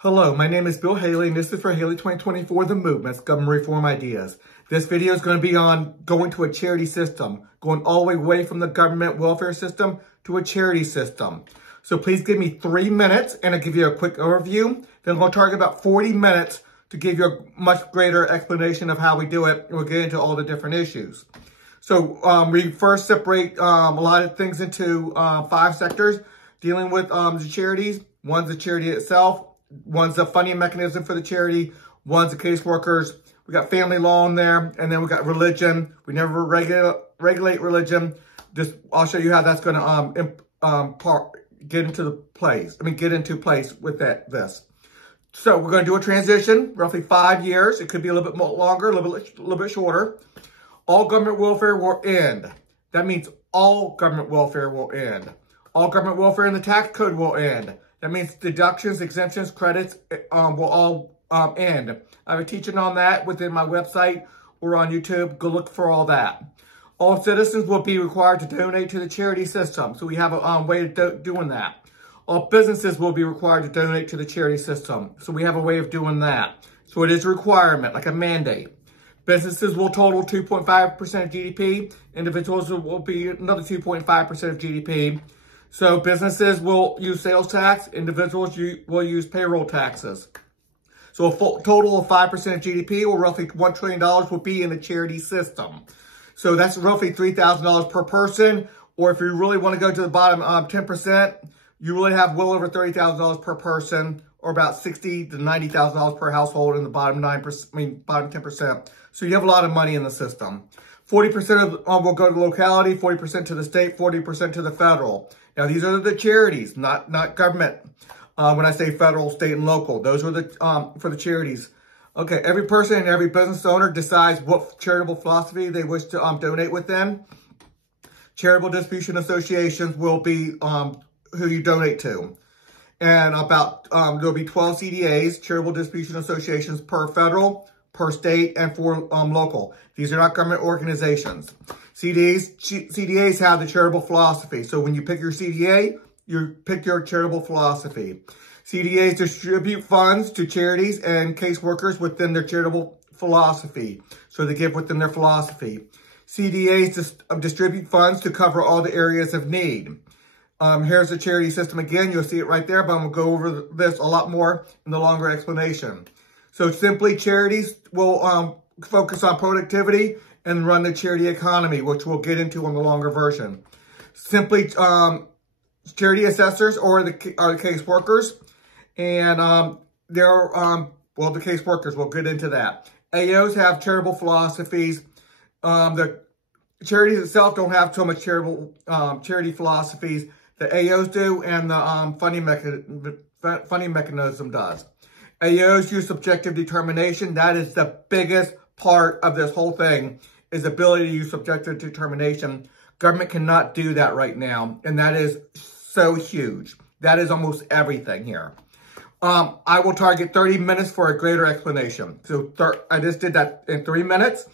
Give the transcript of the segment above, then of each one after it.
Hello, my name is Bill Haley, and this is for Haley 2024, The Movements, Government Reform Ideas. This video is going to be on going to a charity system, going all the way from the government welfare system to a charity system. So please give me 3 minutes, and I'll give you a quick overview. Then I'm going to target about 40 minutes to give you a much greater explanation of how we do it, and we'll get into all the different issues. So we first separate a lot of things into 5 sectors, dealing with the charities. One's the charity itself. One's the funding mechanism for the charity. One's the caseworkers. We got family law in there. And then we got religion. We never regulate religion. I'll show you how that's going to get into place with this. So we're going to do a transition, roughly 5 years. It could be a little bit more longer, a little bit shorter. All government welfare will end. That means all government welfare will end. All government welfare in the tax code will end. That means deductions, exemptions, credits will all end. I have a teaching on that within my website or on YouTube. Go look for all that. All citizens will be required to donate to the charity system. So we have a way of doing that. All businesses will be required to donate to the charity system. So we have a way of doing that. So it is a requirement, like a mandate. Businesses will total 2.5% of GDP. Individuals will be another 2.5% of GDP. So businesses will use sales tax. Individuals will use payroll taxes. So a total of 5% of GDP, or roughly $1 trillion, will be in the charity system. So that's roughly $3,000 per person. Or if you really want to go to the bottom 10%, you really have well over $30,000 per person, or about $60,000 to $90,000 per household in the bottom 10%. So you have a lot of money in the system. 40% of will go to locality, 40% to the state, 40% to the federal. Now these are the charities, not government. When I say federal, state, and local, those are the for the charities. Okay, every person and every business owner decides what charitable philosophy they wish to donate within. Charitable distribution associations will be who you donate to. And there'll be 12 CDAs, charitable distribution associations, per federal, per state, and for local. These are not government organizations. CDAs have the charitable philosophy. So when you pick your CDA, you pick your charitable philosophy. CDAs distribute funds to charities and caseworkers within their charitable philosophy. So they give within their philosophy. CDAs distribute funds to cover all the areas of need. Here's the charity system again. You'll see it right there, but I'm going to go over this a lot more in the longer explanation. So simply, charities will focus on productivity and run the charity economy, which we'll get into on the longer version. Simply, charity assessors are the caseworkers, and the caseworkers, we'll get into that. AOs have charitable philosophies. The charities itself don't have so much charity philosophies. The AOs do, and the funding mechanism does. AOs use subjective determination. That is the biggest part of this whole thing, is the ability to use subjective determination. Government cannot do that right now, and that is so huge. That is almost everything here. I will target 30 minutes for a greater explanation. So I just did that in 3 minutes.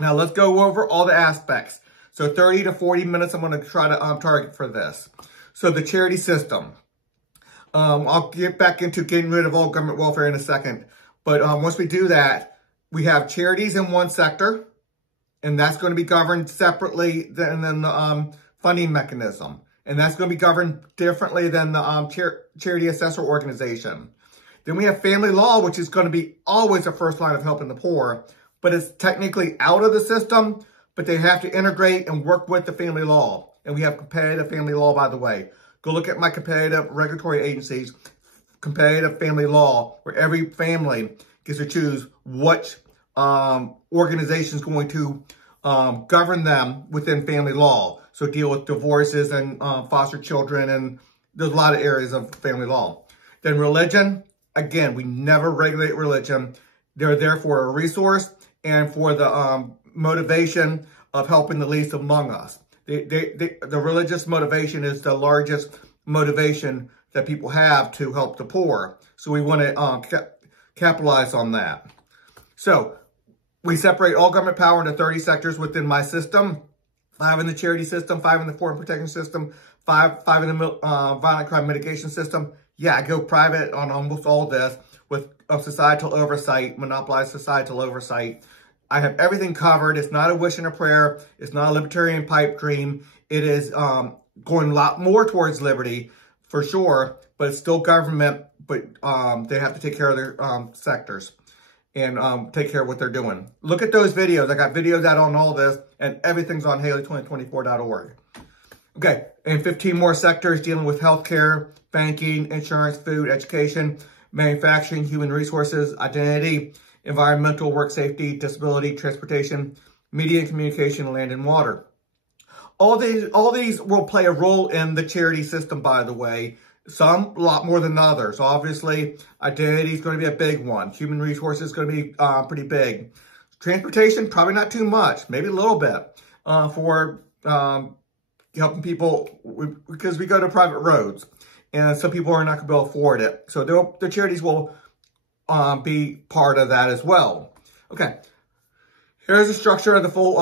Now let's go over all the aspects. So 30 to 40 minutes I'm going to try to target for this. So the charity system. I'll get back into getting rid of all government welfare in a second. But once we do that, we have charities in one sector, and that's going to be governed separately than the funding mechanism. And that's going to be governed differently than the charity assessor organization. Then we have family law, which is going to be always the first line of helping the poor, but it's technically out of the system, but they have to integrate and work with the family law. And we have competitive family law, by the way. Go look at my competitive regulatory agencies, competitive family law, where every family gets to choose what organization is going to govern them within family law. So deal with divorces and foster children, and there's a lot of areas of family law. Then religion, again, we never regulate religion. They're there for a resource and for the motivation of helping the least among us. The religious motivation is the largest motivation that people have to help the poor. So we want to capitalize on that. So we separate all government power into 30 sectors within my system. 5 in the charity system, 5 in the foreign protection system, five in the violent crime mitigation system, Yeah, I go private on almost all this with societal oversight, monopolized societal oversight. I have everything covered. It's not a wish and a prayer. It's not a libertarian pipe dream. It is going a lot more towards liberty, for sure, but it's still government, but they have to take care of their sectors and take care of what they're doing. Look at those videos. I got videos out on all this, and everything's on Haley2024.org. Okay, and 15 more sectors dealing with healthcare, banking, insurance, food, education, manufacturing, human resources, identity, environmental, work safety, disability, transportation, media and communication, land and water. All these will play a role in the charity system, by the way. Some, a lot more than others. Obviously, identity is going to be a big one. Human resources is going to be pretty big. Transportation, probably not too much, maybe a little bit for helping people, because we go to private roads and some people are not going to be able to afford it. So the charities will be part of that as well. Okay. Here's the structure of the full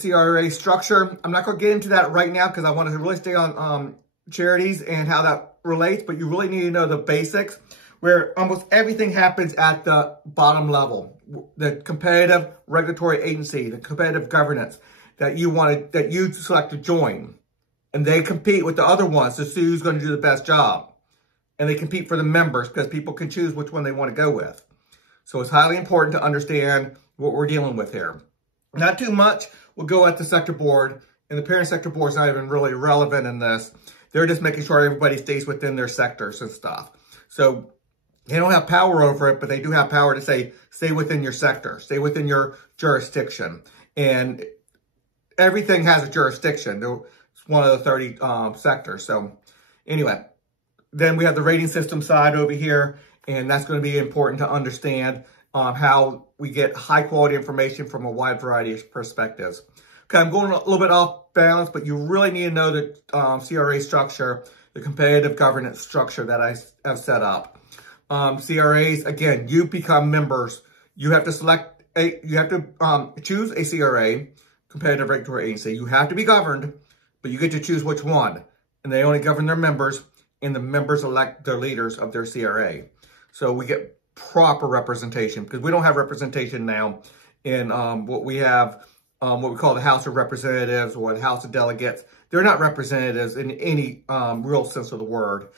CRA structure. I'm not going to get into that right now because I want to really stay on charities and how that relates, but you really need to know the basics, where almost everything happens at the bottom level. The competitive regulatory agency, the competitive governance that you select to join. And they compete with the other ones to see who's going to do the best job. And they compete for the members because people can choose which one they want to go with. So it's highly important to understand what we're dealing with here. Not too much will go at the sector board, and the parent sector board is not even really relevant in this. They're just making sure everybody stays within their sectors and stuff. So they don't have power over it, but they do have power to say, stay within your sector, stay within your jurisdiction. And everything has a jurisdiction. It's one of the 30 sectors. So anyway, then we have the rating system side over here, and that's going to be important to understand how we get high quality information from a wide variety of perspectives. Okay, I'm going a little bit off balance, but you really need to know the CRA structure, the competitive governance structure that I have set up. CRAs, again, you become members. You have to choose a CRA, competitive regulatory agency. You have to be governed, but you get to choose which one. And they only govern their members, and the members elect their leaders of their CRA. So we get proper representation, because we don't have representation now in what we have, what we call the House of Representatives or the House of Delegates. They're not representatives in any real sense of the word,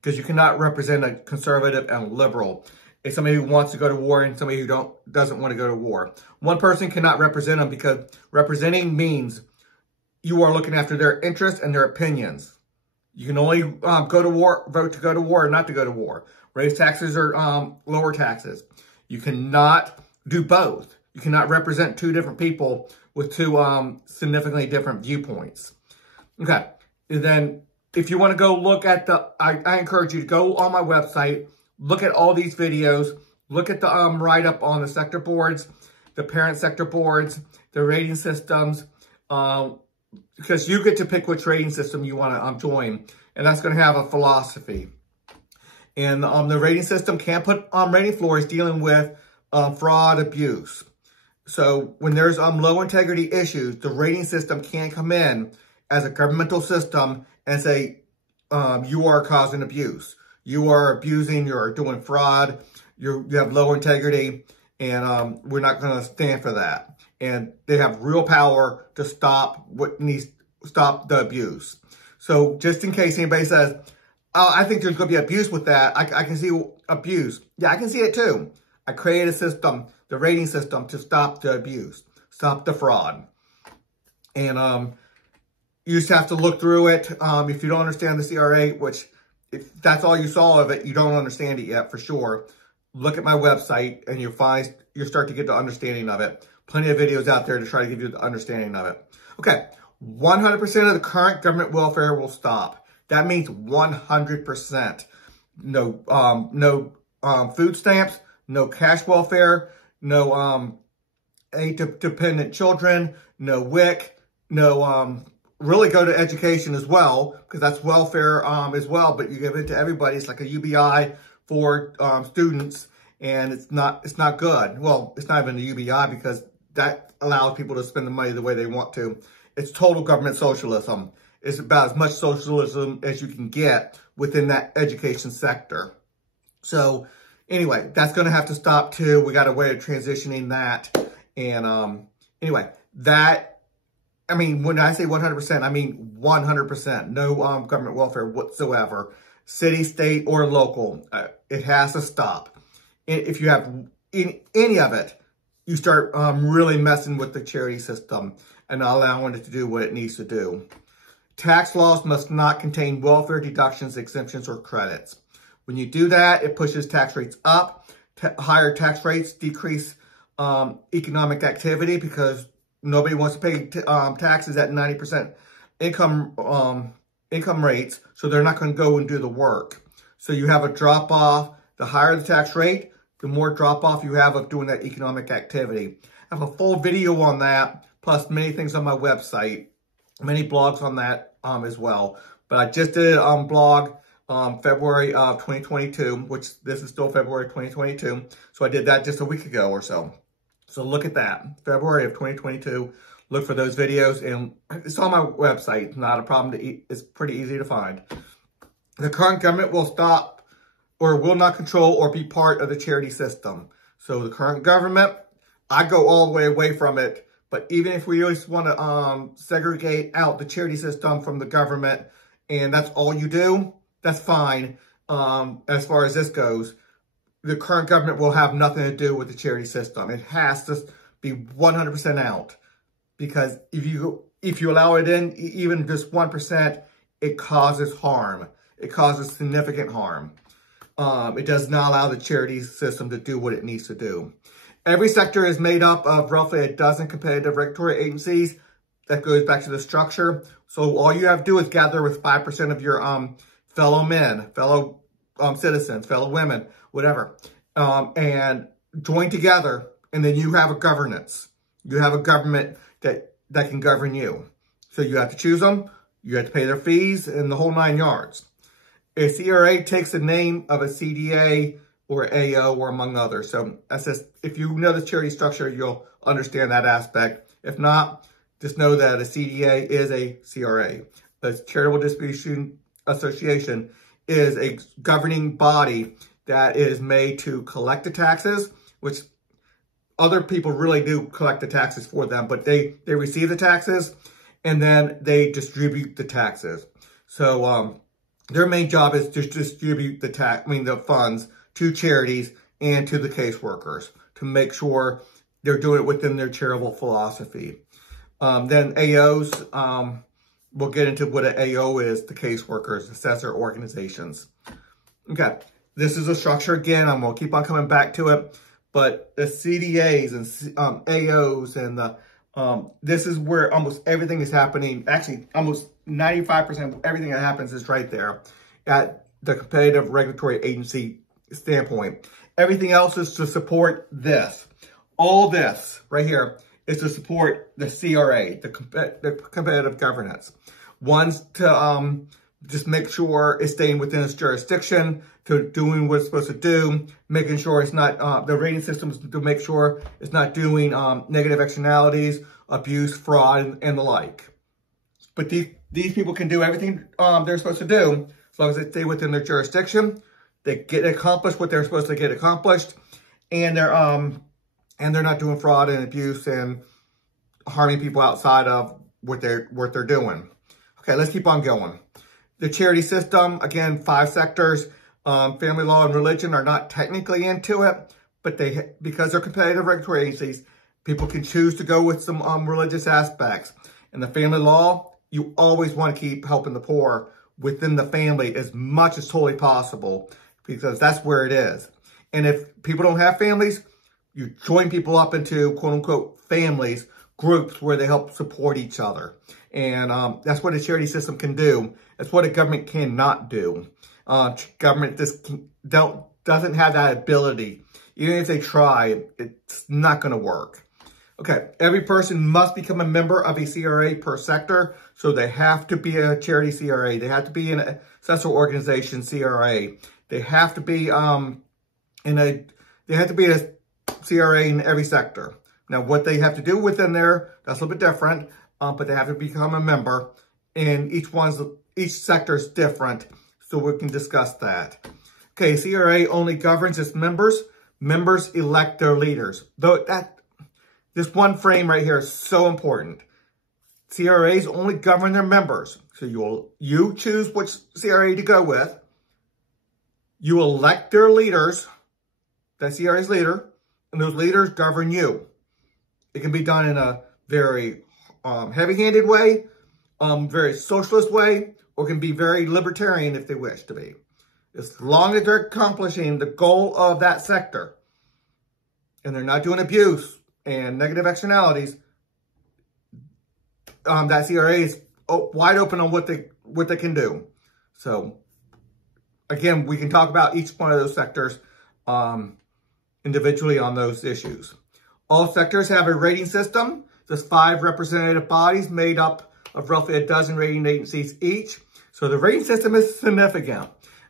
because you cannot represent a conservative and liberal. It's somebody who wants to go to war and somebody who doesn't want to go to war. One person cannot represent them, because representing means you are looking after their interests and their opinions. You can only go to war, vote to go to war or not to go to war. Raise taxes or lower taxes. You cannot do both. You cannot represent two different people with two significantly different viewpoints. Okay, and then if you want to go look at I encourage you to go on my website, look at all these videos, look at the write-up on the sector boards, the parent sector boards, the rating systems, because you get to pick which rating system you want to join, and that's going to have a philosophy. And the rating system can put rating floors dealing with fraud, abuse. So when there's low integrity issues, the rating system can come in as a governmental system and say, you are causing abuse. You are abusing, you're doing fraud, you have low integrity, and we're not going to stand for that. And they have real power to stop the abuse. So just in case anybody says, oh, I think there's going to be abuse with that, I can see abuse. Yeah, I can see it too. I created a system, the rating system, to stop the abuse, stop the fraud. And you just have to look through it. If you don't understand the CRA, which if that's all you saw of it, you don't understand it yet for sure. Look at my website and you'll start to get the understanding of it. Plenty of videos out there to try to give you the understanding of it. Okay, 100% of the current government welfare will stop. That means 100%. No food stamps, no cash welfare, no aid to dependent children, no WIC, no really go to education as well, because that's welfare as well, but you give it to everybody. It's like a UBI for students, and it's not good. Well, it's not even a UBI because that allows people to spend the money the way they want to. It's total government socialism. It's about as much socialism as you can get within that education sector. So anyway, that's going to have to stop too. We got a way of transitioning that. And anyway, that, I mean, when I say 100%, I mean 100%. No government welfare whatsoever. City, state, or local. It has to stop. If you have any of it, you start really messing with the charity system and not allowing it to do what it needs to do. Tax laws must not contain welfare deductions, exemptions, or credits. When you do that, it pushes tax rates up. Higher tax rates decrease economic activity because nobody wants to pay taxes at 90% income rates, so they're not going to go and do the work. So you have a drop-off. The higher the tax rate, the more drop-off you have of doing that economic activity. I have a full video on that, plus many things on my website, many blogs on that as well. But I just did a blog February of 2022, which this is still February 2022. So I did that just a week ago or so. So look at that, February of 2022. Look for those videos, and it's on my website. It's not a problem it's pretty easy to find. The current government will stop or will not control or be part of the charity system. So the current government, I go all the way away from it. But even if we always want to segregate out the charity system from the government, and that's all you do, that's fine. As far as this goes, the current government will have nothing to do with the charity system. It has to be 100% out. Because if you allow it in, even just 1%, it causes harm. It causes significant harm. It does not allow the charity system to do what it needs to do. Every sector is made up of roughly a dozen competitive regulatory agencies. That goes back to the structure. So all you have to do is gather with 5% of your fellow men, fellow citizens, fellow women, whatever, and join together, and then you have a governance. You have a government that can govern you. So you have to choose them, you have to pay their fees, and the whole 9 yards. A CRA takes the name of a CDA or AO or among others. So that's just, if you know the charity structure, you'll understand that aspect. If not, just know that a CDA is a CRA. A Charitable Distribution Association is a governing body that is made to collect the taxes, which other people really do collect the taxes for them, but they receive the taxes and then they distribute the taxes. So their main job is to distribute the funds to charities and to the caseworkers to make sure they're doing it within their charitable philosophy. Then AOs, we'll get into what an AO is, the caseworkers, assessor organizations. Okay, this is a structure again. I'm going to keep on coming back to it. But the CDAs and AOs and the this is where almost everything is happening. Actually, almost 95% of everything that happens is right there at the competitive regulatory agency standpoint. Everything else is to support this. All this right here is to support the CRA, the competitive governance. One's to just make sure it's staying within its jurisdiction, to doing what it's supposed to do, making sure it's not, the rating systems to make sure it's not doing negative externalities, abuse, fraud, and the like. But these people can do everything they're supposed to do as long as they stay within their jurisdiction. They get accomplished what they're supposed to get accomplished, and they're not doing fraud and abuse and harming people outside of what they're doing. Okay, let's keep on going. The charity system, again, 5 sectors. Family law and religion are not technically into it, but because they're competitive regulatory agencies, people can choose to go with some religious aspects. In the family law, you always want to keep helping the poor within the family as much as totally possible, because that's where it is. And if people don't have families, you join people up into quote-unquote families, groups where they help support each other. And that's what a charity system can do. That's what a government cannot do. Government just doesn't have that ability. Even if they try, it's not going to work. Okay, every person must become a member of a CRA per sector. So they have to be a charity CRA. They have to be an assessor organization CRA. They have to be a CRA in every sector. Now, what they have to do within there, that's a little bit different, but they have to become a member. And each sector is different. so we can discuss that. Okay, CRA only governs its members. Members elect their leaders. This one frame right here is so important. CRAs only govern their members. So you choose which CRA to go with. You elect their leaders, that CRA's leader, and those leaders govern you. It can be done in a very heavy-handed way, very socialist way, or it can be very libertarian if they wish to be. As long as they're accomplishing the goal of that sector, and they're not doing abuse and negative externalities, that CRA is wide open on what they can do. So, again, we can talk about each one of those sectors individually on those issues. All sectors have a rating system. There's 5 representative bodies made up of roughly a dozen rating agencies each. So the rating system is significant.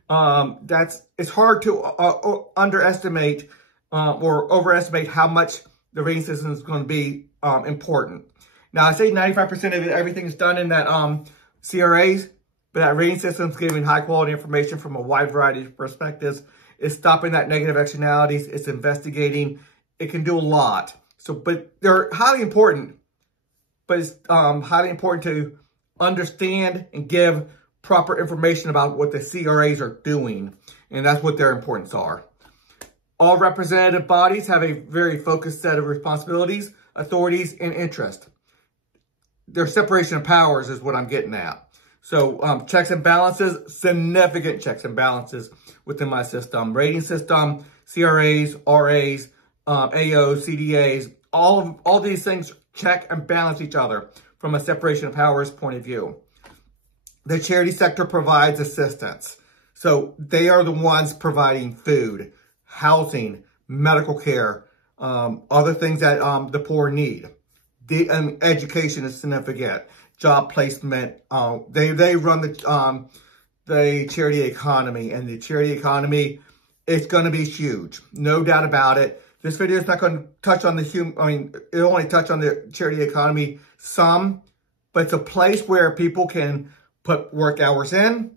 It's hard to underestimate or overestimate how much the rating system is going to be important. Now, I say 95% of everything is done in that CRAs, but that rating system is giving high quality information from a wide variety of perspectives. It's stopping that negative externalities. It's investigating. It can do a lot. So, but they're highly important. But it's highly important to understand and give proper information about what the CRAs are doing. And that's what their importance are. All representative bodies have a very focused set of responsibilities, authorities, and interests. Their separation of powers is what I'm getting at. So checks and balances, significant checks and balances within my system. Rating system, CRAs, RAs, AOs, CDAs, all these things check and balance each other from a separation of powers point of view. The charity sector provides assistance. So they are the ones providing food, housing, medical care, other things that the poor need. Education is significant. Job placement. They run the charity economy, and the charity economy is going to be huge, no doubt about it. This video is not going to touch on it'll only touch on the charity economy some, but it's a place where people can put work hours in,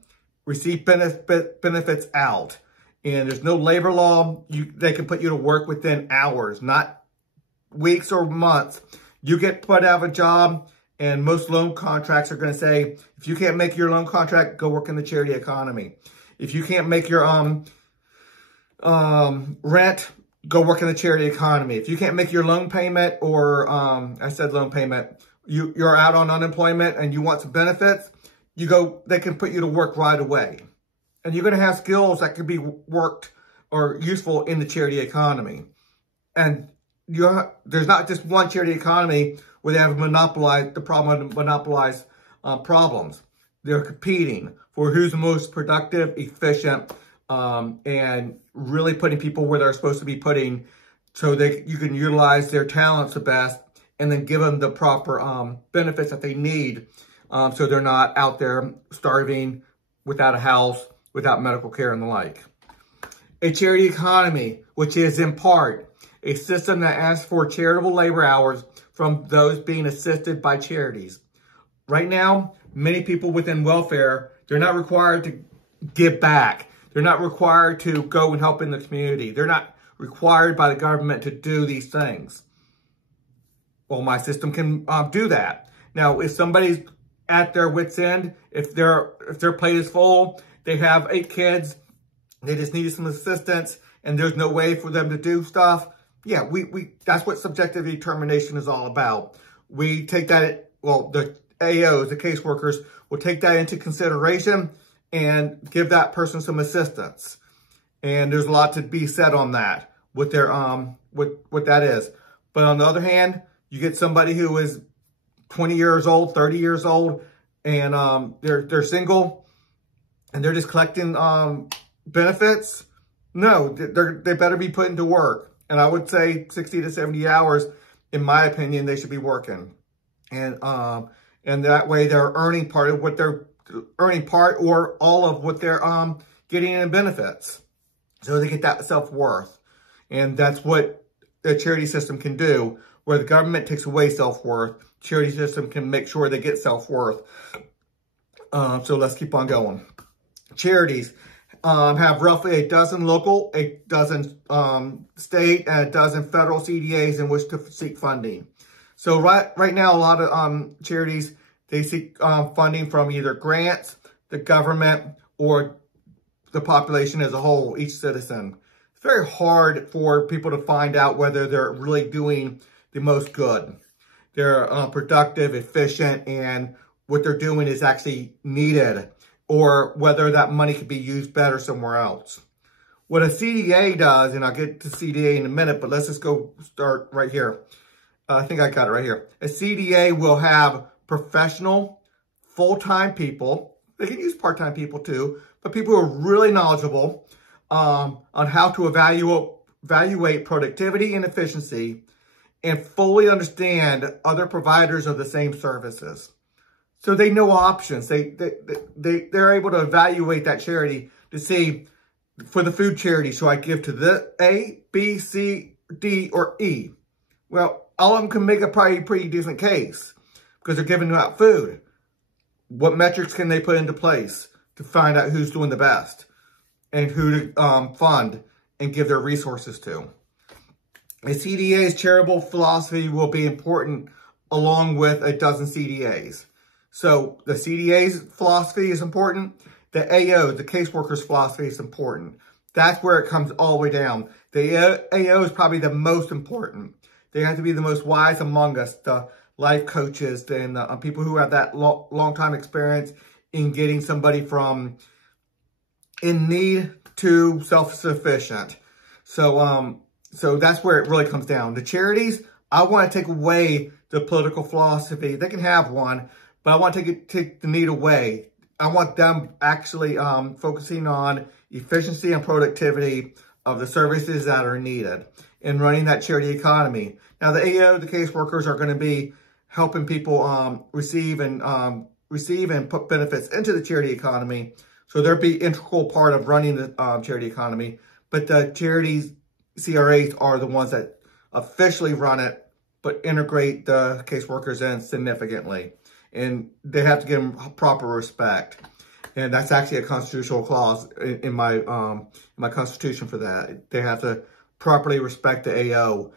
receive benefits out. And there's no labor law. They can put you to work within hours, not weeks or months. You get put out of a job, and most loan contracts are going to say, if you can't make your loan contract, go work in the charity economy. If you can't make your rent, go work in the charity economy. If you can't make your loan payment, or I said loan payment, you're out on unemployment and you want some benefits, they can put you to work right away. And you're going to have skills that can be worked or useful in the charity economy. And there's not just one charity economy where they have monopolized the problem of monopolized problems. They're competing for who's the most productive, efficient, and really putting people where they're supposed to be putting, so you can utilize their talents the best, and then give them the proper benefits that they need, so they're not out there starving, without a house, without medical care and the like. A charity economy, which is in part a system that asks for charitable labor hours from those being assisted by charities. Right now, many people within welfare, they're not required to give back. They're not required to go and help in the community. They're not required by the government to do these things. Well, my system can do that. Now, if somebody's at their wit's end, if their plate is full, they have 8 kids, they just needed some assistance, and there's no way for them to do stuff, yeah, that's what subjective determination is all about. We take that, the AOs, the caseworkers, will take that into consideration and give that person some assistance. And there's a lot to be said on that, what that is. But on the other hand, you get somebody who is 20 years old, 30 years old, and they're single, and they're just collecting benefits. No, they better be put into work. And I would say 60 to 70 hours, in my opinion, they should be working. And that way they're earning part of what they're earning, or all of what they're getting in benefits. So they get that self-worth. And that's what the charity system can do, where the government takes away self-worth. Charity system can make sure they get self-worth. So let's keep on going. charities have roughly a dozen local, a dozen state, and a dozen federal CDAs in which to seek funding. So right now, a lot of charities, they seek funding from either grants, the government, or the population as a whole, each citizen. It's very hard for people to find out whether they're really doing the most good. They're productive, efficient, and what they're doing is actually needed, or whether that money could be used better somewhere else. What a CDA does, and I'll get to CDA in a minute, but let's just go start right here. I think I got it right here. A CDA will have professional, full-time people. They can use part-time people too, but people who are really knowledgeable on how to evaluate productivity and efficiency and fully understand other providers of the same services. So they know options. They're able to evaluate that charity to see, for the food charity, so I give to the A, B, C, D, or E. Well, all of them can make a probably pretty decent case because they're giving out food. What metrics can they put into place to find out who's doing the best and who to fund and give their resources to? A CDA's charitable philosophy will be important along with a dozen CDAs. So the CDA's philosophy is important. The AO, the caseworker's philosophy, is important. That's where it comes all the way down. The AO is probably the most important. They have to be the most wise among us, the life coaches and the people who have that long time experience in getting somebody from in need to self-sufficient. So that's where it really comes down. The charities, I want to take away the political philosophy. They can have one, but I want to take the need away. I want them actually focusing on efficiency and productivity of the services that are needed in running that charity economy. Now, the AO, the caseworkers, are going to be helping people receive and put benefits into the charity economy. So they'll be an integral part of running the charity economy. But the charities CRAs are the ones that officially run it, but integrate the caseworkers in significantly. And they have to give them proper respect. And that's actually a constitutional clause in my constitution for that. They have to properly respect the AO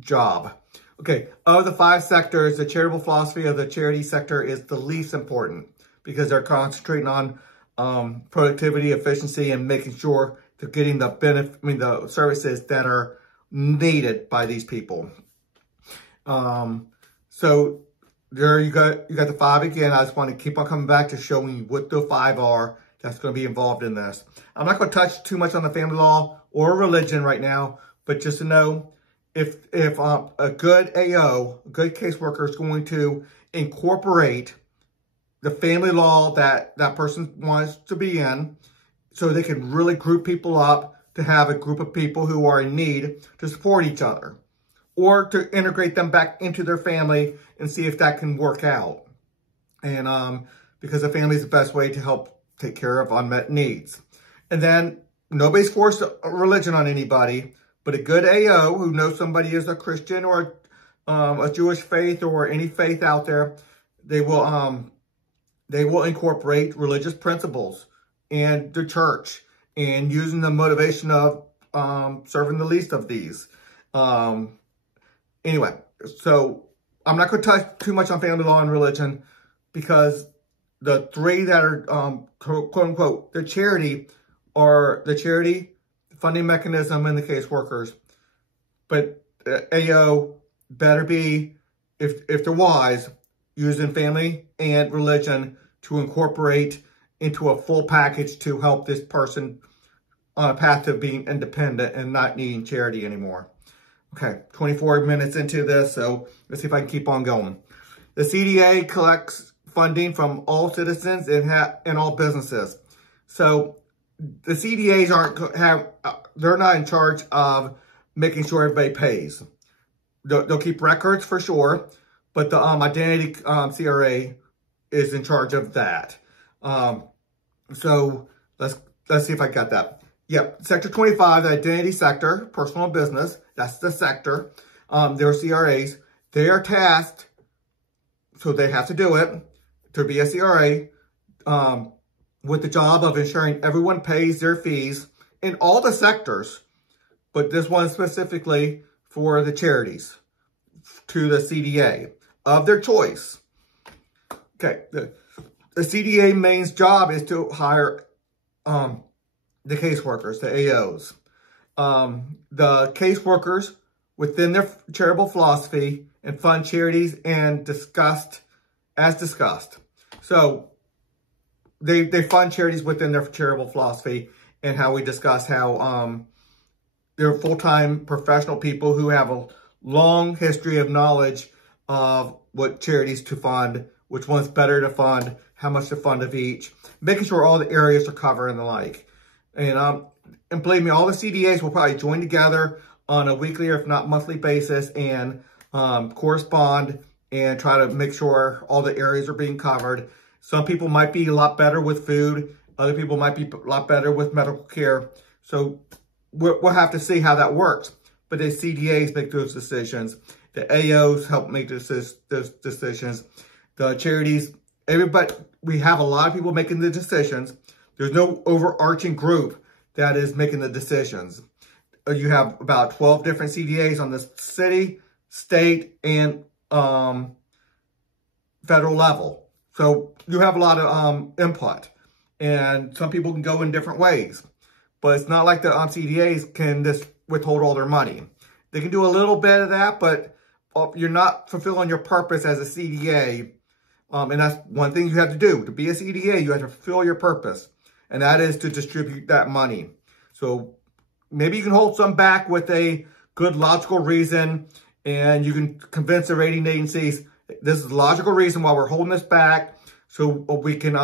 job. Okay, of the 5 sectors, the charitable philosophy of the charity sector is the least important because they're concentrating on productivity, efficiency, and making sure they're getting the services that are needed by these people. So there you got the 5 again. I just want to keep on coming back to showing you what the 5 are that's going to be involved in this. I'm not going to touch too much on the family law or religion right now, but just to know, if a good AO, a good caseworker is going to incorporate the family law that person wants to be in, so they can really group people up to have a group of people who are in need to support each other, or to integrate them back into their family and see if that can work out. And because the family is the best way to help take care of unmet needs. And then nobody's forced a religion on anybody, but a good AO who knows somebody is a Christian or a Jewish faith or any faith out there, they will incorporate religious principles and the church and using the motivation of serving the least of these. Anyway, so I'm not going to touch too much on family law and religion because the 3 that are quote unquote the charity are the charity, funding mechanism, and the caseworkers. But AO better be, if they're wise, using family and religion to incorporate into a full package to help this person on a path to being independent and not needing charity anymore. Okay, 24 minutes into this, so let's see if I can keep on going. The CDA collects funding from all citizens and all businesses. So the CDAs they're not in charge of making sure everybody pays. They'll keep records for sure, but the Identity CRA is in charge of that. So let's see if I got that. Yep, Sector 25, the identity sector, personal business, that's the sector. They're CRAs. They are tasked, so they have to do it, to be a CRA, with the job of ensuring everyone pays their fees in all the sectors, but this one specifically for the charities, to the CDA of their choice. Okay, the CDA main's job is to hire the caseworkers, the AOs. The caseworkers within their charitable philosophy and fund charities and discussed. So they fund charities within their charitable philosophy, and how we discuss how they're full-time professional people who have a long history of knowledge of what charities to fund, which one's better to fund, how much to fund of each, making sure all the areas are covered and the like. And believe me, all the CDAs will probably join together on a weekly or if not monthly basis and correspond and try to make sure all the areas are being covered. Some people might be a lot better with food. Other people might be a lot better with medical care. So we'll have to see how that works. But the CDAs make those decisions. The AOs help make those decisions. The charities, everybody, we have a lot of people making the decisions. There's no overarching group that is making the decisions. You have about 12 different CDAs on the city, state, and federal level. So you have a lot of input. And some people can go in different ways. But it's not like the CDAs can just withhold all their money. They can do a little bit of that, but you're not fulfilling your purpose as a CDA. And that's one thing you have to do. To be a CDA, you have to fulfill your purpose. And that is to distribute that money. So maybe you can hold some back with a good logical reason. And you can convince the rating agencies, this is the logical reason why we're holding this back. So we can,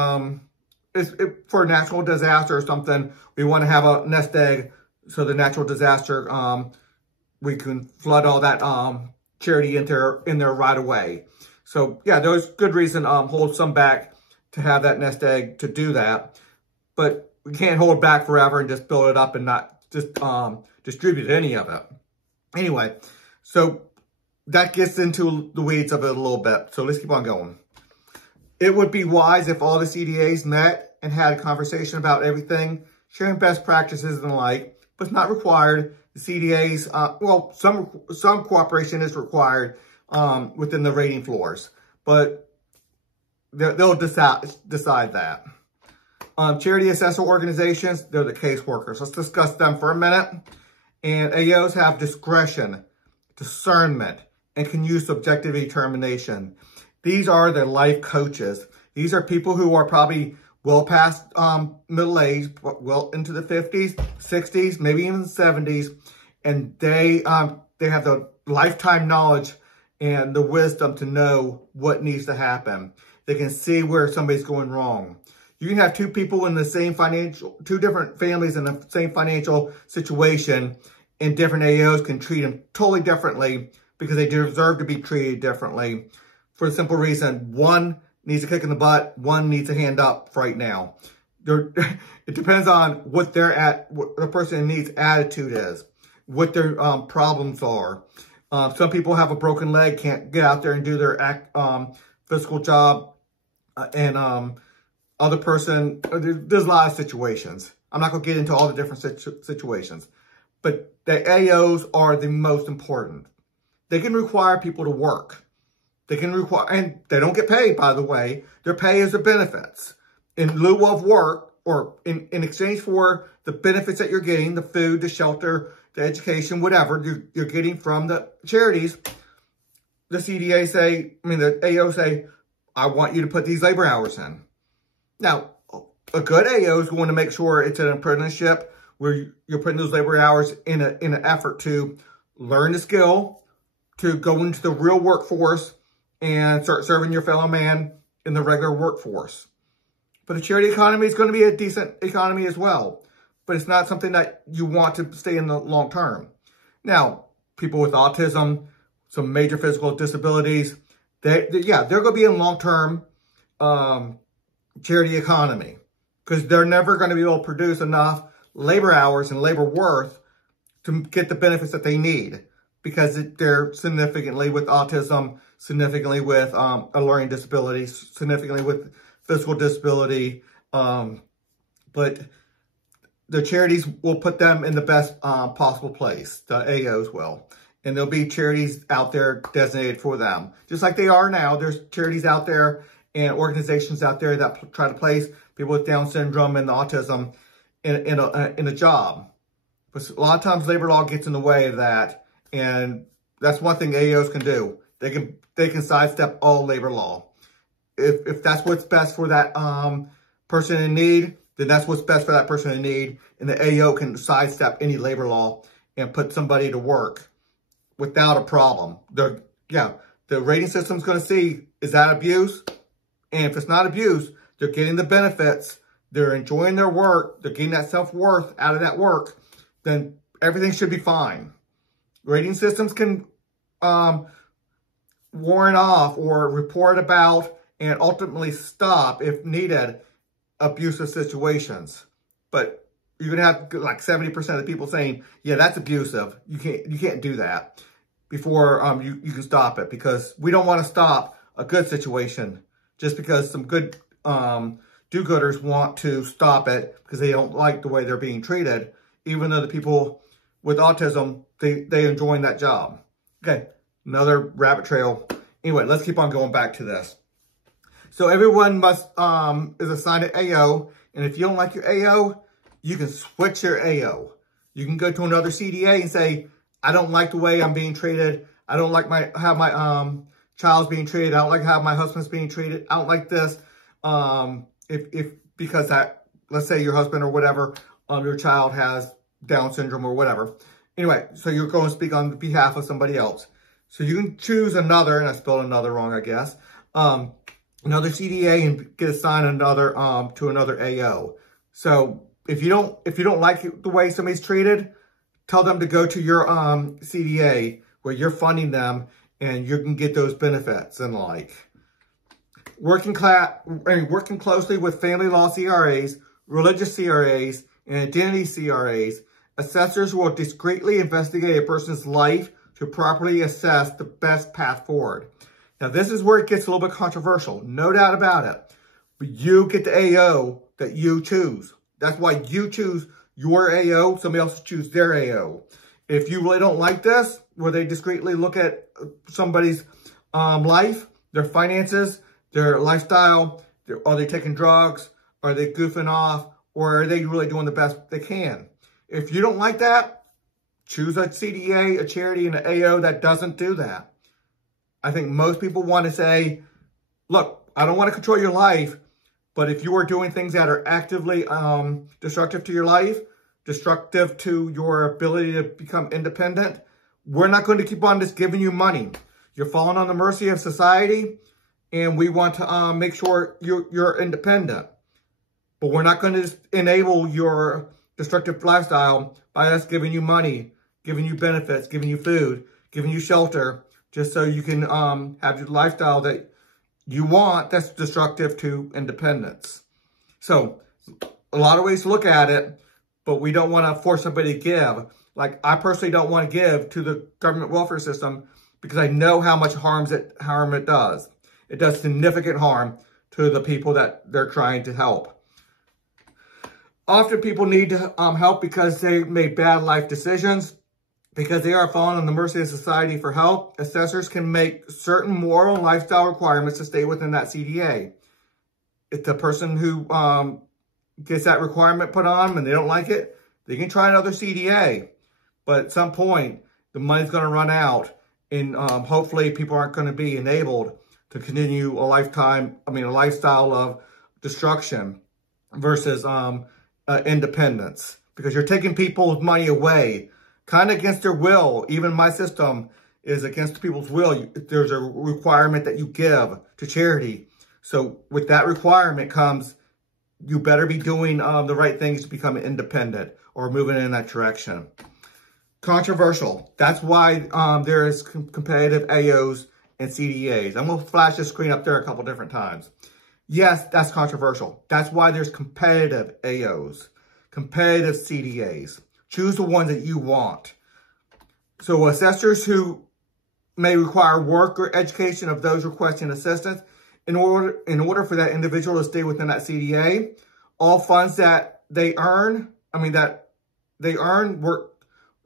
for a natural disaster or something, we want to have a nest egg. So the natural disaster, we can flood all that charity in there right away. So yeah, there's good reason hold some back to have that nest egg to do that. But we can't hold back forever and just build it up and not just distribute any of it. Anyway, so that gets into the weeds of it a little bit. So let's keep on going. It would be wise if all the CDAs met and had a conversation about everything, sharing best practices and the like, but it's not required. The CDAs, well, some cooperation is required within the rating floors, but they'll decide that. Charity assessor organizations, they're the caseworkers. Let's discuss them for a minute. And AOs have discretion, discernment, and can use subjective determination. These are the life coaches. These are people who are probably well past middle age, well into the 50s, 60s, maybe even the 70s. And they have the lifetime knowledge and the wisdom to know what needs to happen. They can see where somebody's going wrong. You can have two people in the same two different families in the same financial situation, and different AOs can treat them totally differently because they deserve to be treated differently for the simple reason one needs a kick in the butt, one needs a hand up right now. It depends on what what the person needs attitude is, what their problems are. Some people have a broken leg, can't get out there and do their physical job, and other person, there's a lot of situations. I'm not going to get into all the different situations, but the AOs are the most important. They can require people to work. They can require, and they don't get paid, by the way. Their pay is their benefits. In lieu of work, or in exchange for the benefits that you're getting, the food, the shelter, the education, whatever you're getting from the charities, the CDA say, the AO say, I want you to put these labor hours in. Now, a good AO is going to make sure it's an apprenticeship where you're putting those labor hours in an effort to learn the skill, to go into the real workforce and start serving your fellow man in the regular workforce. But the charity economy is going to be a decent economy as well. But it's not something that you want to stay in the long term. Now, people with autism, some major physical disabilities, they're going to be in long-term charity economy because they're never going to be able to produce enough labor hours and labor worth to get the benefits that they need because they're significantly with autism, significantly with a learning disability, significantly with physical disability, but the charities will put them in the best possible place. The AOs will. And there'll be charities out there designated for them. Just like they are now, there's charities out there and organizations out there that try to place people with Down syndrome and autism in a job. But a lot of times labor law gets in the way of that. And that's one thing AOs can do. They can sidestep all labor law. If that's what's best for that person in need, then that's what's best for that person in need. And the AO can sidestep any labor law and put somebody to work without a problem. The rating system's going to see, is that abuse? And if it's not abuse, they're getting the benefits, they're enjoying their work, they're getting that self-worth out of that work, then everything should be fine. Rating systems can warn off or report about and ultimately stop, if needed, abusive situations. But you're gonna have like 70% of the people saying, yeah, that's abusive. You can't do that before you can stop it, because we don't want to stop a good situation just because some good do-gooders want to stop it because they don't like the way they're being treated, even though the people with autism, they enjoying that job. Okay, another rabbit trail. Anyway, let's keep on going back to this. So everyone is assigned an AO, and if you don't like your AO, you can switch your AO. You can go to another CDA and say, I don't like the way I'm being treated. I don't like how my child's being treated. I don't like how my husband's being treated. I don't like this. Because let's say your husband or whatever, your child has Down syndrome or whatever. Anyway, so you're going to speak on behalf of somebody else. So you can choose another, and I spelled another wrong, I guess, another CDA and get assigned another to another AO. So if you don't like the way somebody's treated, tell them to go to your CDA where you're funding them and you can get those benefits and like. Working closely with Family Law CRAs, religious CRAs, and Identity CRAs, assessors will discreetly investigate a person's life to properly assess the best path forward. Now, this is where it gets a little bit controversial, no doubt about it. But you get the AO that you choose. That's why you choose your AO, somebody else choose their AO. If you really don't like this, where they discreetly look at somebody's life, their finances, their lifestyle, are they taking drugs, are they goofing off, or are they really doing the best they can? If you don't like that, choose a CDA, a charity, and an AO that doesn't do that. I think most people want to say, look, I don't want to control your life, but if you are doing things that are actively destructive to your life, destructive to your ability to become independent, we're not going to keep on just giving you money. You're falling on the mercy of society, and we want to make sure you're independent. But we're not going to just enable your destructive lifestyle by us giving you money, giving you benefits, giving you food, giving you shelter, just so you can have your lifestyle that you want that's destructive to independence. So, a lot of ways to look at it, but we don't want to force somebody to give. Like, I personally don't want to give to the government welfare system because I know how much harm it does. It does significant harm to the people that they're trying to help. Often people need help because they made bad life decisions, because they are falling on the mercy of society for help. Assessors can make certain moral and lifestyle requirements to stay within that CDA. If the person who gets that requirement put on and they don't like it, they can try another CDA. But at some point, the money's going to run out, and hopefully people aren't going to be enabled to continue a lifestyle of destruction versus independence, because you're taking people's money away, kind of against their will. Even my system is against people's will. There's a requirement that you give to charity. So with that requirement comes, you better be doing the right things to become independent or moving in that direction. Controversial. That's why there is competitive AOs and CDAs. I'm going to flash the screen up there a couple different times. Yes, that's controversial. That's why there's competitive AOs, competitive CDAs. Choose the ones that you want. So assessors who may require work or education of those requesting assistance in order for that individual to stay within that CDA, all funds that they earn, work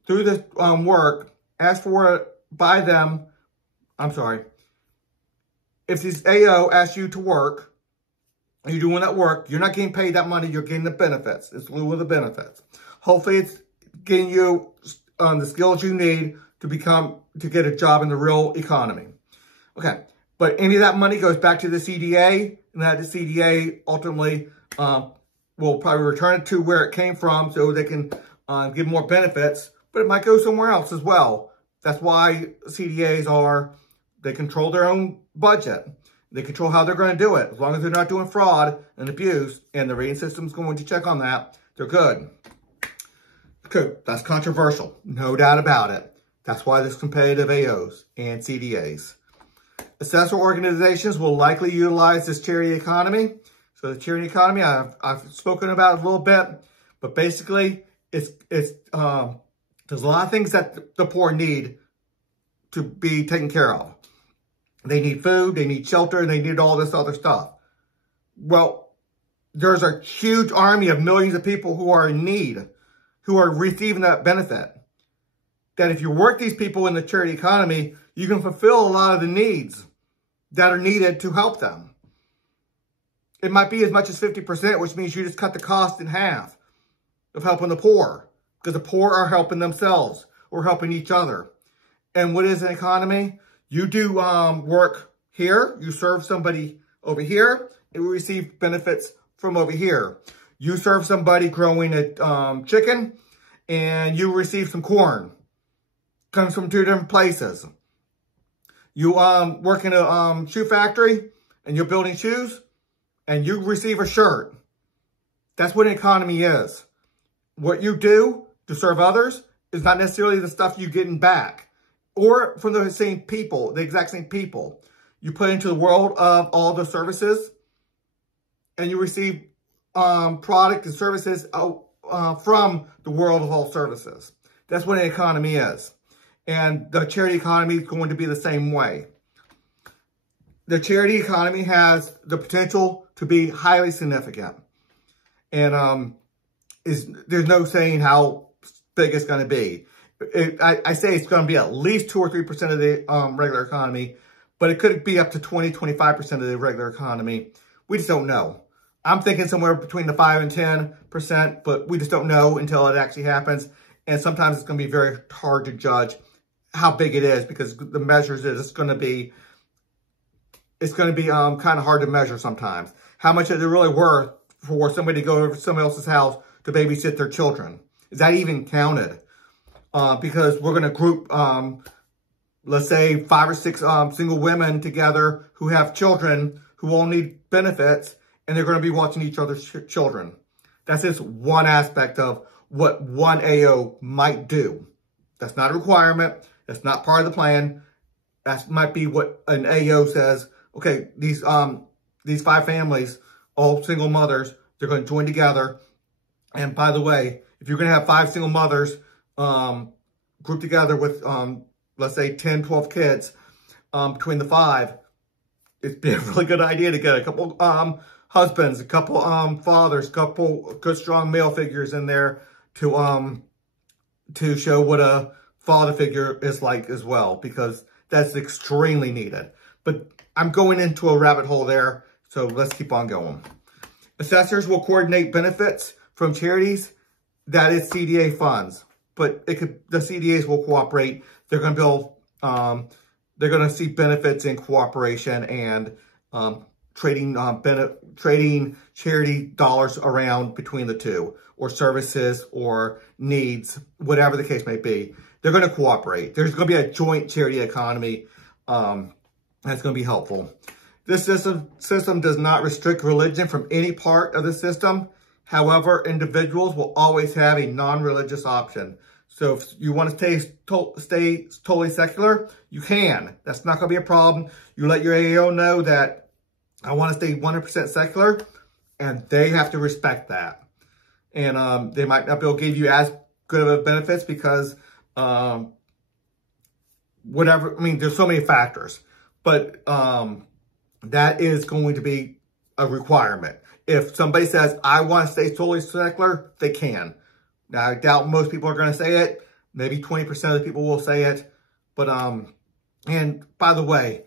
through this work as for by them. I'm sorry. If this AO asks you to work, you're doing that work, you're not getting paid that money, you're getting the benefits. It's lieu of the benefits. Hopefully it's getting you the skills you need to get a job in the real economy. Okay, but any of that money goes back to the CDA, and that the CDA ultimately will probably return it to where it came from so they can give more benefits, but it might go somewhere else as well. That's why CDAs they control their own budget. They control how they're going to do it. As long as they're not doing fraud and abuse, and the rating system's going to check on that, they're good. Okay, that's controversial. No doubt about it. That's why there's competitive AOs and CDAs. Assessor organizations will likely utilize this charity economy. So the charity economy, I've spoken about it a little bit, but basically there's a lot of things that the poor need to be taken care of. They need food, they need shelter, they need all this other stuff. Well, there's a huge army of millions of people who are in need, who are receiving that benefit. That if you work these people in the charity economy, you can fulfill a lot of the needs that are needed to help them. It might be as much as 50%, which means you just cut the cost in half of helping the poor, because the poor are helping themselves or helping each other. And what is an economy? You do work here, you serve somebody over here, and we receive benefits from over here. You serve somebody growing a chicken, and you receive some corn. Comes from two different places. You work in a shoe factory, and you're building shoes, and you receive a shirt. That's what an economy is. What you do to serve others is not necessarily the stuff you're getting back, or from the same people, the exact same people. You put into the world of all the services, and you receive product and services from the world of all services. That's what an economy is. And the charity economy is going to be the same way. The charity economy has the potential to be highly significant. And there's no saying how big it's going to be. I say it's going to be at least 2 or 3% of the regular economy, but it could be up to 20, 25% of the regular economy. We just don't know. I'm thinking somewhere between the 5 and 10%, but we just don't know until it actually happens. And sometimes it's going to be very hard to judge how big it is, because the measures it's going to be kind of hard to measure sometimes. How much is it really worth for somebody to go over to somebody else's house to babysit their children? Is that even counted? Because we're going to group, let's say 5 or 6 single women together who have children who all need benefits, and they're going to be watching each other's children. That's just one aspect of what one AO might do. That's not a requirement. That's not part of the plan. That might be what an AO says. Okay, these 5 families, all single mothers, they're going to join together. And by the way, if you're going to have 5 single mothers grouped together with, let's say 10, 12 kids between the 5, it'd be a really good idea to get a couple husbands, a couple fathers, a couple good strong male figures in there to show what a father figure is like as well, because that's extremely needed. But I'm going into a rabbit hole there, so let's keep on going. Assessors will coordinate benefits from charities, that is CDA funds, but the CDAs will cooperate. They're going to build, they're going to see benefits in cooperation and trading charity dollars around between the two, or services or needs, whatever the case may be. They're going to cooperate. There's going to be a joint charity economy that's going to be helpful. This system does not restrict religion from any part of the system. However, individuals will always have a non-religious option. So if you want to stay totally secular, you can. That's not going to be a problem. You let your AO know that I want to stay 100% secular, and they have to respect that. And they might not be able to give you as good of benefits because whatever, I mean, there's so many factors, but that is going to be a requirement. If somebody says, I want to stay totally secular, they can. Now, I doubt most people are going to say it. Maybe 20% of the people will say it. But, and by the way,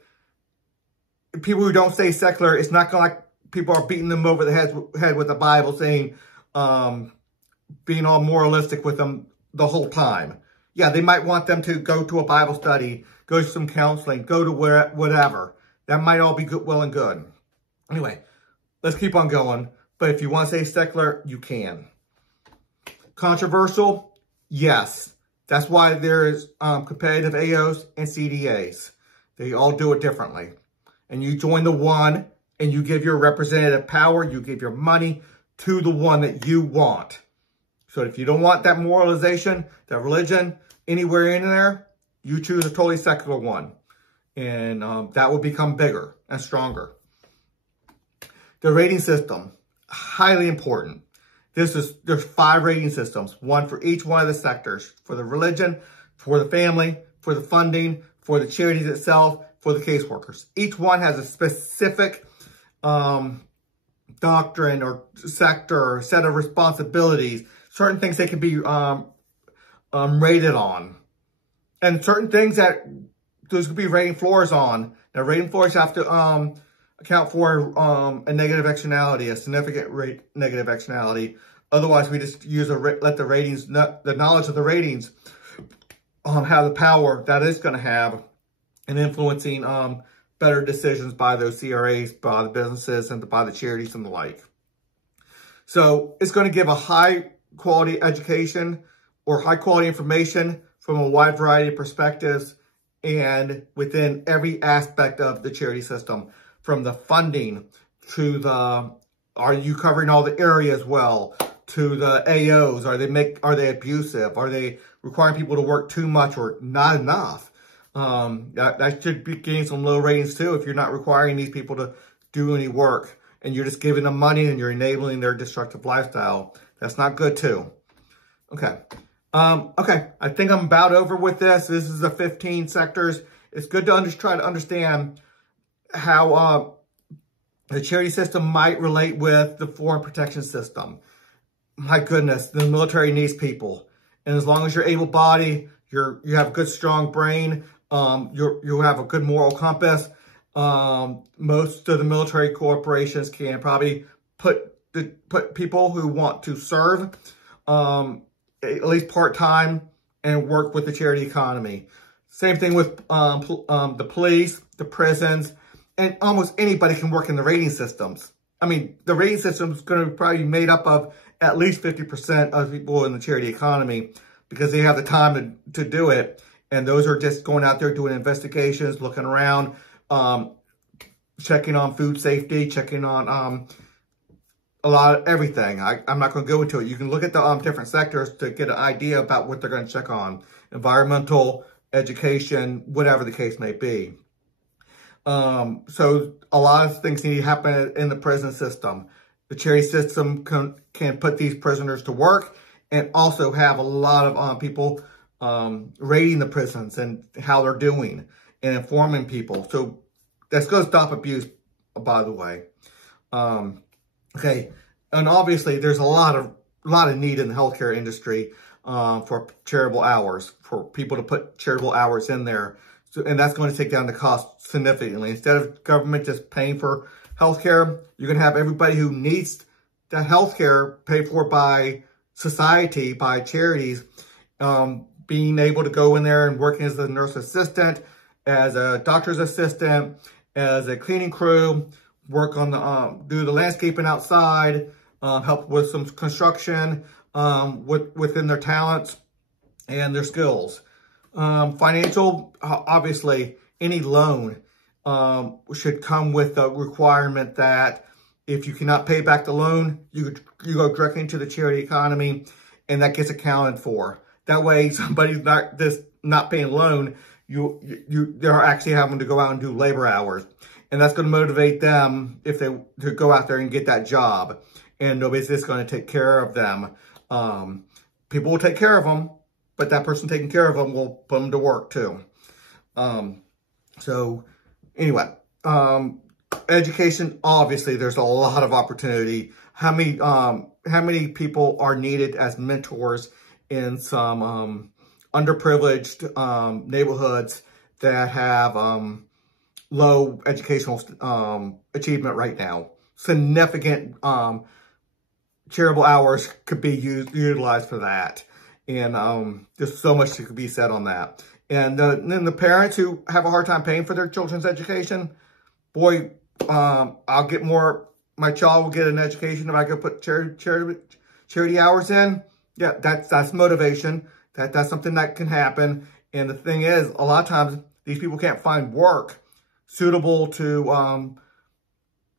people who don't stay secular, it's not going to like people are beating them over the head with the Bible saying, being all moralistic with them the whole time. Yeah, they might want them to go to a Bible study, go to some counseling, go to whatever. That might all be good, well and good. Anyway, let's keep on going. But if you want to stay secular, you can. Controversial? Yes. That's why there is competitive AOs and CDAs. They all do it differently. And you join the one, and you give your representative power, you give your money to the one that you want. So if you don't want that moralization, that religion, anywhere in there, you choose a totally secular one. And that will become bigger and stronger. The rating system, highly important. There's 5 rating systems, one for each one of the sectors, for the religion, for the family, for the funding, for the charities itself, for the caseworkers. Each one has a specific doctrine or sector or set of responsibilities, certain things they can be rated on. And certain things that those could be rating floors on. Now, rating floors have to account for a negative externality, a significant negative externality. Otherwise, we just use let the ratings, the knowledge of the ratings, have the power that it's going to have in influencing better decisions by those CRAs, by the businesses, and by the charities and the like. So it's going to give a high quality education or high quality information from a wide variety of perspectives and within every aspect of the charity system, from the funding to the, are you covering all the areas well, to the AOs, are they abusive? Are they requiring people to work too much or not enough? That should be getting some low ratings too if you're not requiring these people to do any work and you're just giving them money and you're enabling their destructive lifestyle. That's not good too. Okay. Okay, I think I'm about over with this. This is the 15 sectors. It's good to try to understand how the charity system might relate with the foreign protection system. My goodness, the military needs people. And as long as you're able-bodied, you have a good, strong brain, you have a good moral compass, most of the military corporations can probably put people who want to serve at least part-time and work with the charity economy. Same thing with the police, the prisons, and almost anybody can work in the rating systems. I mean, the rating system is going to probably be made up of at least 50% of people in the charity economy because they have the time to do it. And those are just going out there doing investigations, looking around, checking on food safety, checking on a lot of everything. I'm not going to go into it. You can look at the different sectors to get an idea about what they're going to check on. Environmental, education, whatever the case may be. So a lot of things need to happen in the prison system. The charity system can put these prisoners to work and also have a lot of people rating the prisons and how they're doing and informing people. So that's going to stop abuse, by the way. Okay, and obviously there's a lot of need in the healthcare industry for charitable hours, for people to put charitable hours in there. So, and that's going to take down the cost significantly. Instead of government just paying for healthcare, you're going to have everybody who needs the healthcare paid for by society, by charities, being able to go in there and working as a nurse assistant, as a doctor's assistant, as a cleaning crew, work on the do the landscaping outside, help with some construction within their talents and their skills. Financial, obviously, any loan should come with the requirement that if you cannot pay back the loan, you go directly into the charity economy, and that gets accounted for. That way, somebody's not paying a loan, they're actually having to go out and do labor hours. And that's going to motivate them to go out there and get that job. And nobody's just going to take care of them. People will take care of them, but that person taking care of them will put them to work too. So anyway, Education, obviously, there's a lot of opportunity. How many people are needed as mentors in some underprivileged neighborhoods that have low educational achievement right now? Significant charitable hours could be utilized for that. And there's so much that could be said on that. And then the parents who have a hard time paying for their children's education, boy, I'll get more, my child will get an education if I could put charity hours in. Yeah, that's motivation. That's something that can happen. And the thing is, a lot of times, these people can't find work suitable to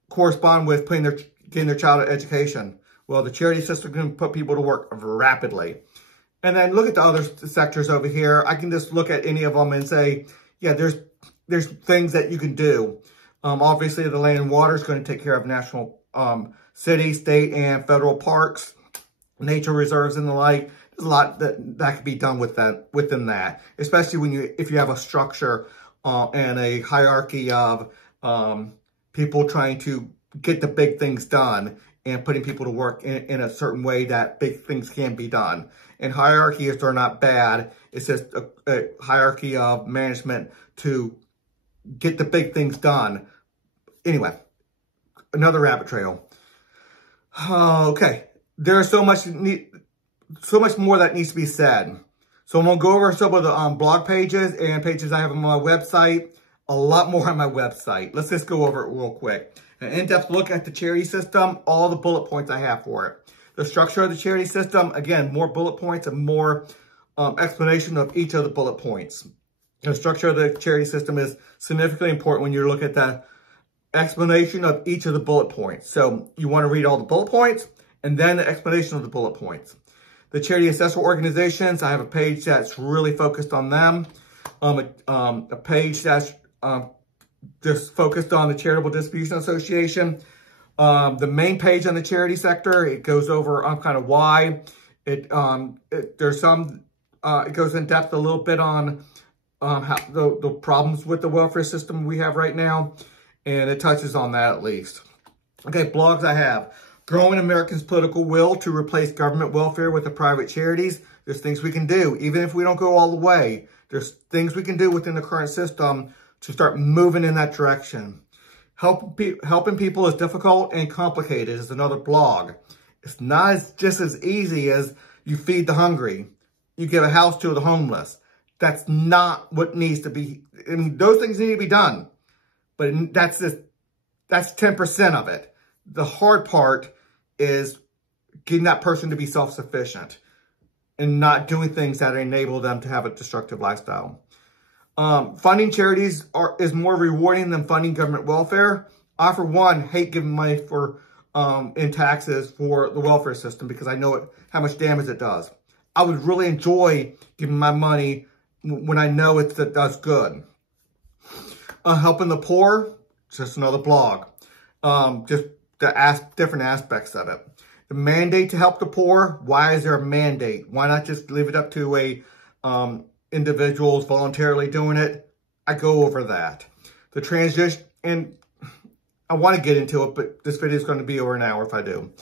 correspond with getting their child an education. Well, the charity system can put people to work rapidly. And then look at the other sectors over here. I can just look at any of them and say, yeah, there's things that you can do. Obviously, the land and water is going to take care of national, city, state, and federal parks, nature reserves, and the like. There's a lot that can be done within that, especially if you have a structure and a hierarchy of people trying to get the big things done and putting people to work in a certain way that big things can be done. And hierarchies are not bad. It's just a hierarchy of management to get the big things done. Anyway, another rabbit trail. Okay, there's so much more that needs to be said. So I'm gonna go over some of the blog pages and pages I have on my website. A lot more on my website. Let's just go over it real quick. An in-depth look at the charity system, all the bullet points I have for it. The structure of the charity system, again, more bullet points and more explanation of each of the bullet points. The structure of the charity system is significantly important when you look at the explanation of each of the bullet points. So you want to read all the bullet points and then the explanation of the bullet points. The charity assessor organizations, I have a page that's really focused on them. A page that's just focused on the Charitable Distribution Association. The main page on the charity sector, it goes over kind of why. It goes in depth a little bit on how the problems with the welfare system we have right now, and it touches on that at least. Okay, blogs I have. Growing Americans' Political Will to Replace Government Welfare with the Private Charities. There's things we can do, even if we don't go all the way. There's things we can do within the current system to start moving in that direction. Helping people is difficult and complicated is another blog. It's not just as easy as you feed the hungry, you give a house to the homeless. That's not what needs to be. I mean, those things need to be done, but that's 10% of it. The hard part is getting that person to be self-sufficient and not doing things that enable them to have a destructive lifestyle. Funding charities is more rewarding than funding government welfare. I, for one, hate giving money in taxes for the welfare system because I know how much damage it does. I would really enjoy giving my money when I know it does good. Helping the poor, just another blog. Just the different aspects of it. The mandate to help the poor. Why is there a mandate? Why not just leave it up to individuals voluntarily doing it? I go over that. The transition, and I want to get into it, but this video is going to be over an hour if I do.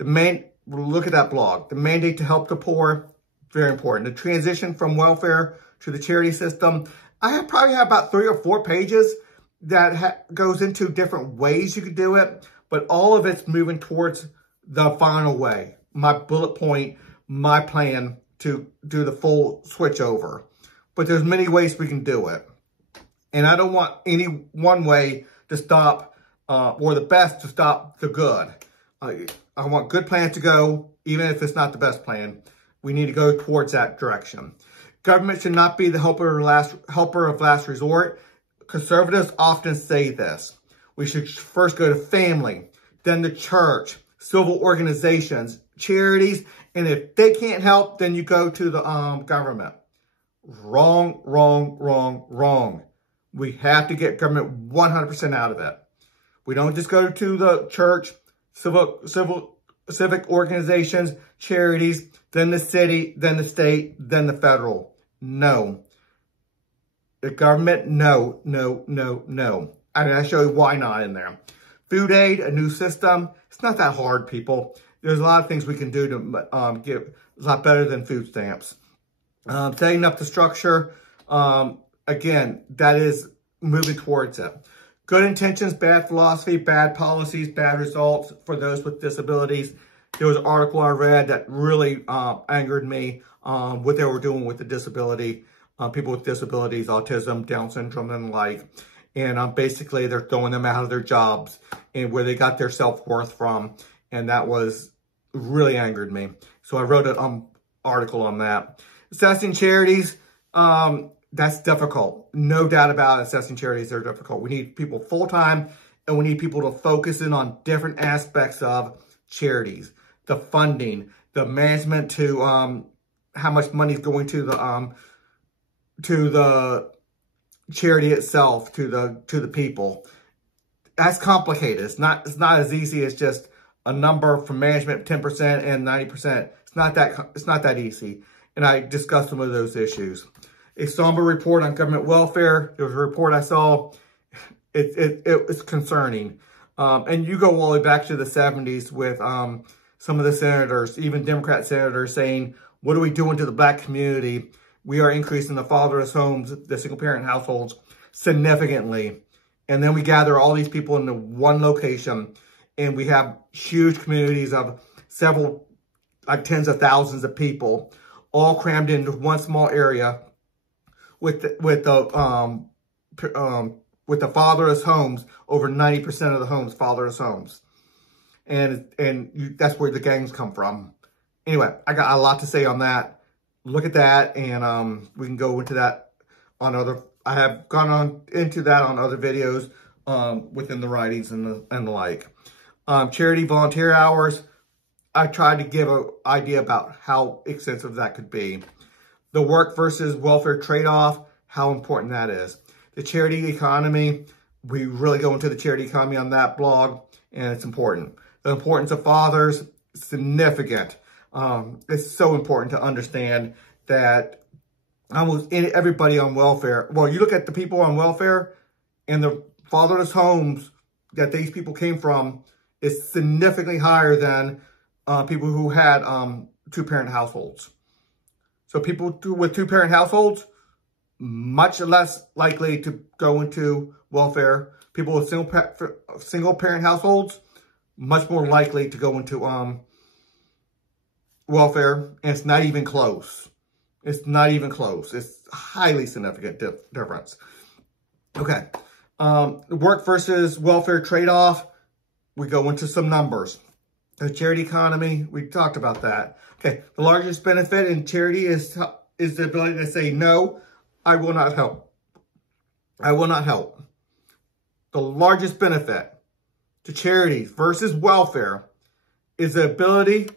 Look at that blog. The mandate to help the poor, very important. The transition from welfare to the charity system. I probably have about 3 or 4 pages that goes into different ways you could do it, but all of it's moving towards the final way. My bullet point, my plan to do the full switch over. But there's many ways we can do it. And I don't want any one way to stop, or the best to stop the good. I want good plans to go, even if it's not the best plan. We need to go towards that direction. Government should not be the helper of last resort. Conservatives often say this. We should first go to family, then the church, civil organizations, charities, and if they can't help, then you go to the government. Wrong, wrong, wrong, wrong. We have to get government 100% out of it. We don't just go to the church, civic organizations, charities, then the city, then the state, then the federal. No. The government, no, no, no, no. And I show you why not in there. Food aid, a new system. It's not that hard, people. There's a lot of things we can do to get a lot better than food stamps. Setting up the structure. Again, that is moving towards it. Good intentions, bad philosophy, bad policies, bad results for those with disabilities. There was an article I read that really angered me, what they were doing with the disability, people with disabilities, autism, Down syndrome, and the like. And basically, they're throwing them out of their jobs and where they got their self-worth from. And that was really angered me. So I wrote an article on that. Assessing charities, that's difficult. No doubt about it, assessing charities are difficult. We need people full-time, and we need people to focus in on different aspects of charities. The funding, the management to how much money is going to the charity itself, to the people. That's complicated. It's not as easy as just a number from management, 10% and 90%. It's not that easy. And I discussed some of those issues. A somber report on government welfare. There was a report I saw. It's concerning. And you go all the way back to the 70s with some of the senators, even Democrat senators, saying, what are we doing to the black community? We are increasing the fatherless homes, the single-parent households, significantly. And then we gather all these people into one location, and we have huge communities of several, like tens of thousands of people, all crammed into one small area with the fatherless homes, over 90% of the homes, fatherless homes. And that's where the gangs come from. Anyway, I got a lot to say on that. Look at that, and we can go into that on other. I have gone on into that on other videos within the writings and the like. Charity volunteer hours. I tried to give an idea about how extensive that could be. The work versus welfare trade-off, how important that is. The charity economy, we really go into the charity economy on that blog, and it's important. The importance of fathers, significant. It's so important to understand that almost everybody on welfare, well, you look at the people on welfare and the fatherless homes that these people came from is significantly higher than people who had two-parent households. So people with two-parent households, much less likely to go into welfare. People with single-parent households, much more likely to go into welfare, and it's not even close. It's not even close. It's a highly significant difference. Okay. Work versus welfare trade-off, we go into some numbers. The charity economy, we talked about that. Okay, the largest benefit in charity is the ability to say, no, I will not help. I will not help. The largest benefit to charities versus welfare is the ability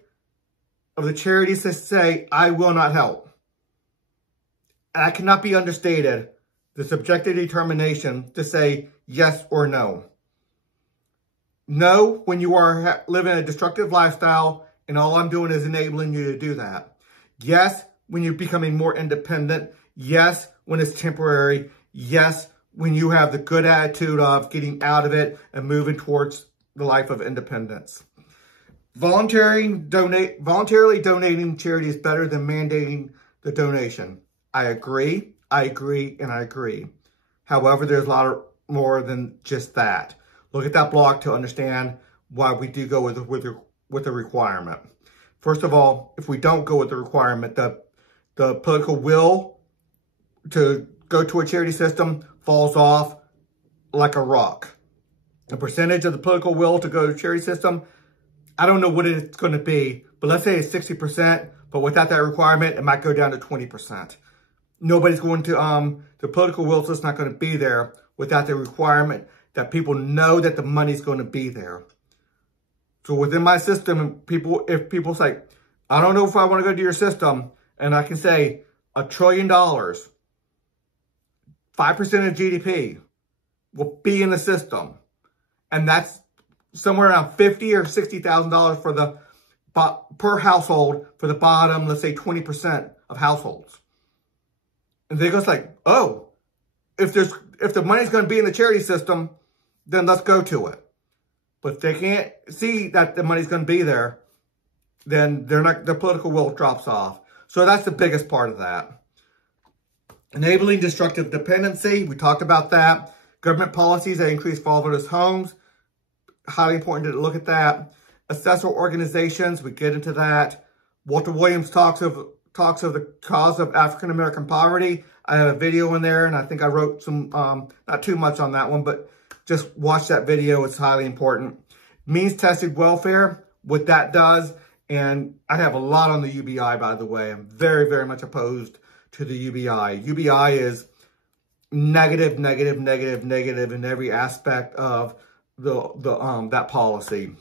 of the charities to say, I will not help. And that cannot be understated, the subjective determination to say yes or no. No, when you are living a destructive lifestyle and all I'm doing is enabling you to do that. Yes, when you're becoming more independent. Yes, when it's temporary. Yes, when you have the good attitude of getting out of it and moving towards the life of independence. Voluntarily donating charity is better than mandating the donation. I agree, and I agree. However, there's a lot more than just that. Look at that blog to understand why we do go with the requirement. First of all, if we don't go with the requirement, the political will to go to a charity system falls off like a rock. The percentage of the political will to go to a charity system, I don't know what it's going to be, but let's say it's 60%, but without that requirement, it might go down to 20%. Nobody's going to, the political will is just not going to be there without the requirement that people know that the money's going to be there. So within my system, if people say, I don't know if I want to go to your system, and I can say $1 trillion, 5% of GDP will be in the system. And that's somewhere around $50,000 or $60,000 for the per household for the bottom, let's say 20% of households. And they go like, oh, if the money's going to be in the charity system, then let's go to it. But if they can't see that the money's going to be there, then their political will drops off. So that's the biggest part of that. Enabling destructive dependency, we talked about that. Government policies that increase fatherless homes, highly important to look at that. Assessor organizations, we get into that. Walter Williams talks of the cause of African American poverty. I have a video in there, and I think I wrote some, not too much on that one, but just watch that video. It's highly important. Means-tested welfare, what that does. And I have a lot on the UBI, by the way. I'm very, very much opposed to the UBI. UBI is negative, negative, negative, negative in every aspect of that policy.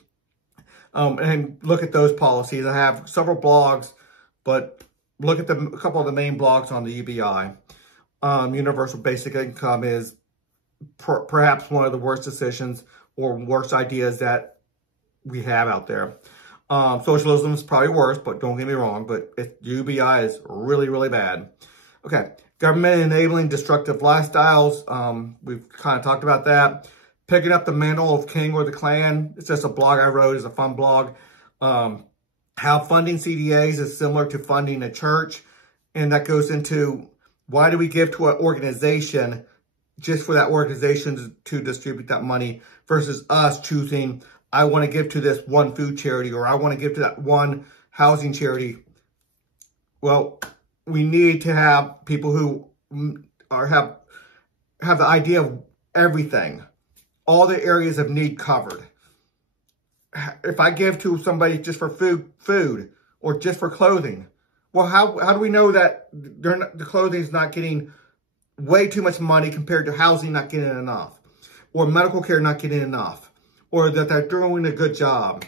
And look at those policies. I have several blogs, but look at a couple of the main blogs on the UBI. Universal basic income is perhaps one of the worst decisions or worst ideas that we have out there. Socialism is probably worse, but don't get me wrong, but UBI is really, really bad. Okay, government enabling destructive lifestyles. We've kind of talked about that. Picking up the mantle of king or the clan. It's just a blog I wrote. It's a fun blog. How funding CDAs is similar to funding a church. And that goes into why do we give to an organization just for that organization to distribute that money versus us choosing, I want to give to this one food charity or I want to give to that one housing charity. Well, we need to have people who have the idea of everything, all the areas of need covered. If I give to somebody just for food or just for clothing, well, how do we know that the clothing is not getting way too much money compared to housing not getting enough, or medical care not getting enough, or that they're doing a good job?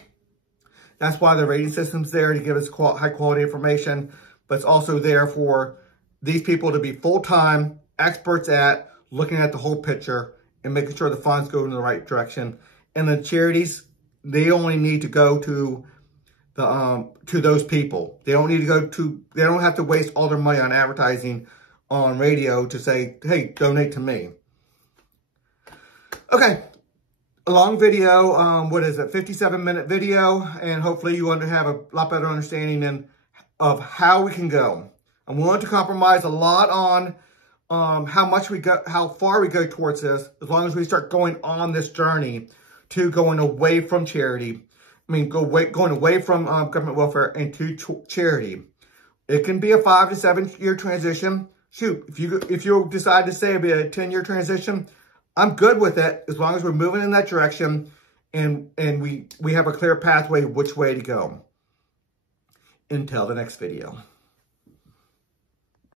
That's why the rating system's there to give us high quality information, but it's also there for these people to be full-time experts at looking at the whole picture and making sure the funds go in the right direction. And the charities, they only need to go to those people. They don't need to they don't have to waste all their money on advertising on radio to say, hey, donate to me. Okay, a long video, what is it, 57-minute video, and hopefully you have a lot better understanding of how we can go. I'm willing to compromise a lot on how far we go towards this, as long as we start going on this journey to going away from charity. I mean, going away from government welfare into charity. It can be a 5 to 7 year transition. Shoot, if you decide to say it'll be a 10-year transition, I'm good with it as long as we're moving in that direction and we have a clear pathway which way to go. Until the next video.